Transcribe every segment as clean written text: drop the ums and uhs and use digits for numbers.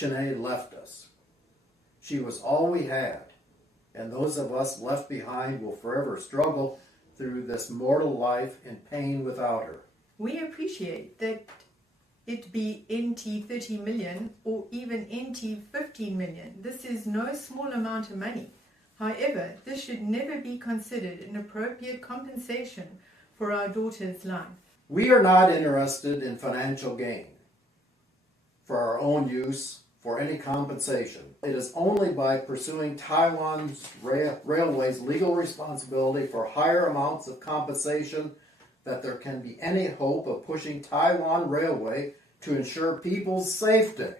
Senead left us. She was all we had, and those of us left behind will forever struggle through this mortal life in pain without her. We appreciate that it be NT 30 million or even NT 15 million. This is no small amount of money. However, this should never be considered an appropriate compensation for our daughter's life. We are not interested in financial gain for our own use, for any compensation. It is only by pursuing Taiwan's railway's legal responsibility for higher amounts of compensation that there can be any hope of pushing Taiwan Railway to ensure people's safety.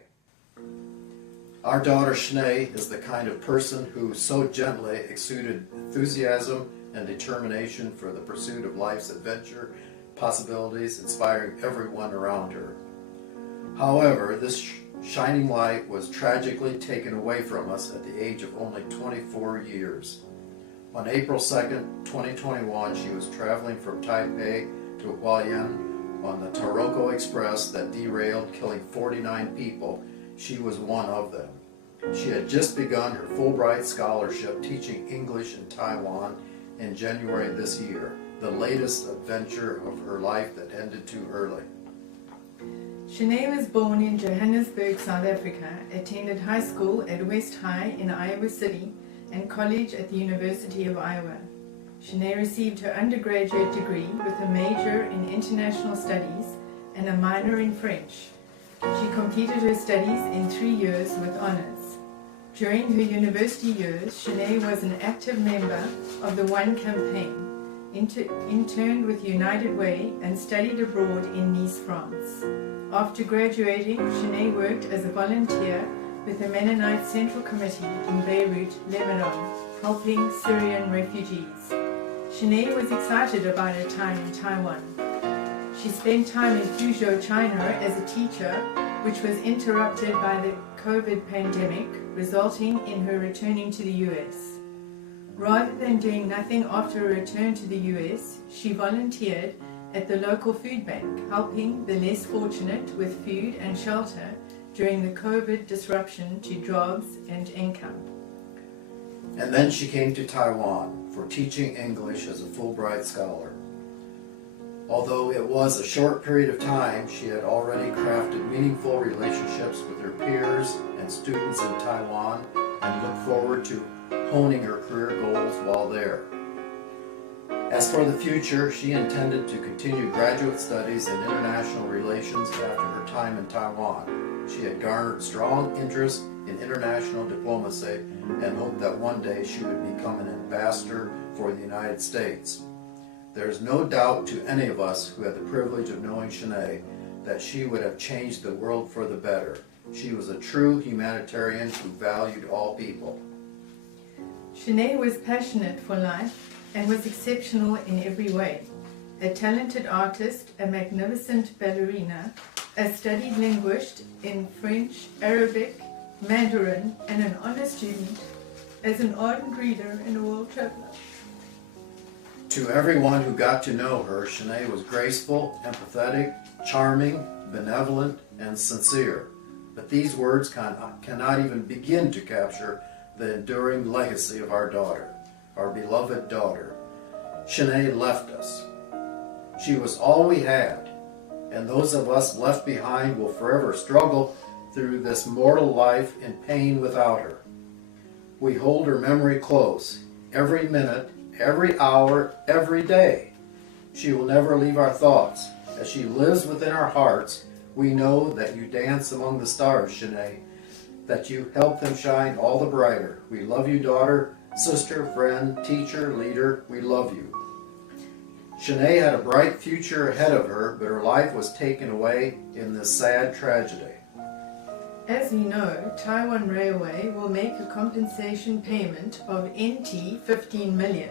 Our daughter Senead is the kind of person who so gently exuded enthusiasm and determination for the pursuit of life's adventure, possibilities, inspiring everyone around her. However, this shining light was tragically taken away from us at the age of only 24 years. On April 2nd, 2021, she was traveling from Taipei to Hualien on the Taroko Express that derailed, killing 49 people. She was one of them. She had just begun her Fulbright scholarship teaching English in Taiwan in January this year, the latest adventure of her life that ended too early. Senead was born in Johannesburg, South Africa, attended high school at West High in Iowa City and college at the University of Iowa. Senead received her undergraduate degree with a major in international studies and a minor in French. She completed her studies in 3 years with honors. During her university years, Senead was an active member of the One campaign, interned with United Way and studied abroad in Nice, France. After graduating, Senead worked as a volunteer with the Mennonite Central Committee in Beirut, Lebanon, helping Syrian refugees. Senead was excited about her time in Taiwan. She spent time in Fuzhou, China as a teacher, which was interrupted by the COVID pandemic, resulting in her returning to the US. Rather than doing nothing after her return to the US, she volunteered at the local food bank, helping the less fortunate with food and shelter during the COVID disruption to jobs and income. And then she came to Taiwan for teaching English as a Fulbright scholar. Although it was a short period of time, she had already crafted meaningful relationships with her peers and students in Taiwan and looked forward to honing her career goals while there. As for the future, she intended to continue graduate studies in international relations after her time in Taiwan. She had garnered strong interest in international diplomacy and hoped that one day she would become an ambassador for the United States. There is no doubt to any of us who had the privilege of knowing Senead that she would have changed the world for the better. She was a true humanitarian who valued all people. Senead was passionate for life and was exceptional in every way. A talented artist, a magnificent ballerina, a studied linguist in French, Arabic, Mandarin, and an honor student, as an ardent reader and a world traveler. To everyone who got to know her, Senead was graceful, empathetic, charming, benevolent, and sincere. But these words cannot even begin to capture the enduring legacy of our daughter, our beloved daughter. Senead left us. She was all we had, and those of us left behind will forever struggle through this mortal life in pain without her. We hold her memory close, every minute, every hour, every day. She will never leave our thoughts. As she lives within our hearts, we know that you dance among the stars, Senead, that you help them shine all the brighter. We love you, daughter, sister, friend, teacher, leader. We love you. Senead had a bright future ahead of her, but her life was taken away in this sad tragedy. As we know, Taiwan Railway will make a compensation payment of NT 15 million.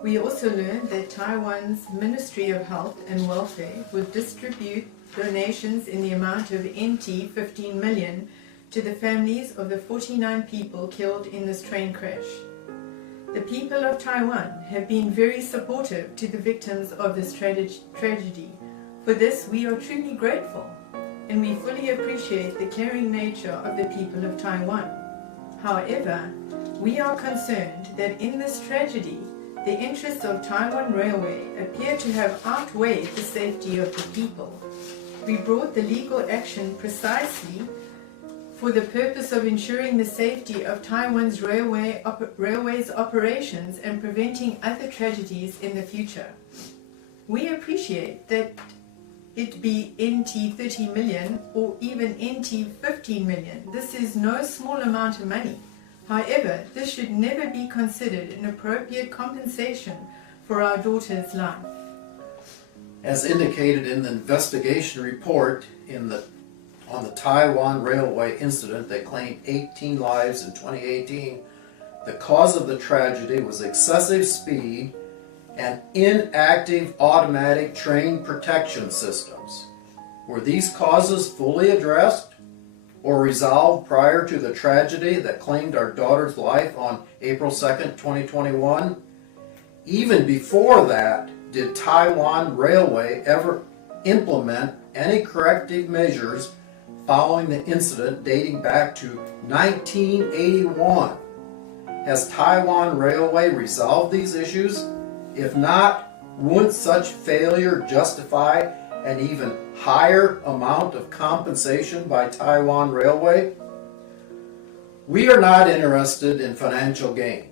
We also learned that Taiwan's Ministry of Health and Welfare would distribute donations in the amount of NT 15 million to the families of the 49 people killed in this train crash. The people of Taiwan have been very supportive to the victims of this tragedy. For this, we are truly grateful. and we fully appreciate the caring nature of the people of Taiwan. However, we are concerned that in this tragedy, the interests of Taiwan Railway appear to have outweighed the safety of the people. We brought the legal action precisely for the purpose of ensuring the safety of Taiwan's railways operations and preventing other tragedies in the future. We appreciate that it be NT 30 million or even NT 15 million. This is no small amount of money. However, this should never be considered an appropriate compensation for our daughter's life. As indicated in the investigation report on the Taiwan Railway incident that claimed 18 lives in 2018, the cause of the tragedy was excessive speed and inactive automatic train protection systems. Were these causes fully addressed or resolved prior to the tragedy that claimed our daughter's life on April 2nd, 2021? Even before that, did Taiwan Railway ever implement any corrective measures following the incident dating back to 1981? Has Taiwan Railway resolved these issues? If not, wouldn't such failure justify an even higher amount of compensation by Taiwan Railway? We are not interested in financial gain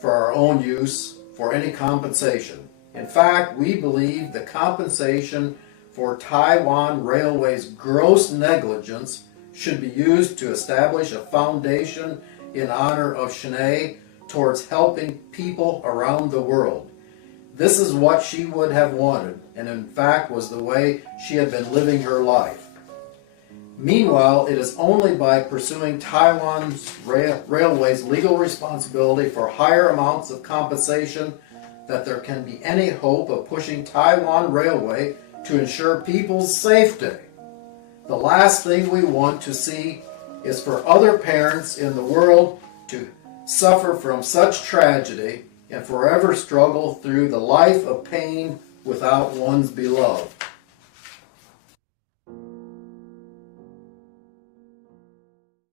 for our own use for any compensation. In fact, we believe the compensation for Taiwan Railway's gross negligence should be used to establish a foundation in honor of Senead towards helping people around the world. This is what she would have wanted, and in fact was the way she had been living her life. Meanwhile, it is only by pursuing Taiwan's Railway's legal responsibility for higher amounts of compensation that there can be any hope of pushing Taiwan Railway to ensure people's safety. The last thing we want to see is for other parents in the world to suffer from such tragedy and forever struggle through the life of pain without one's beloved.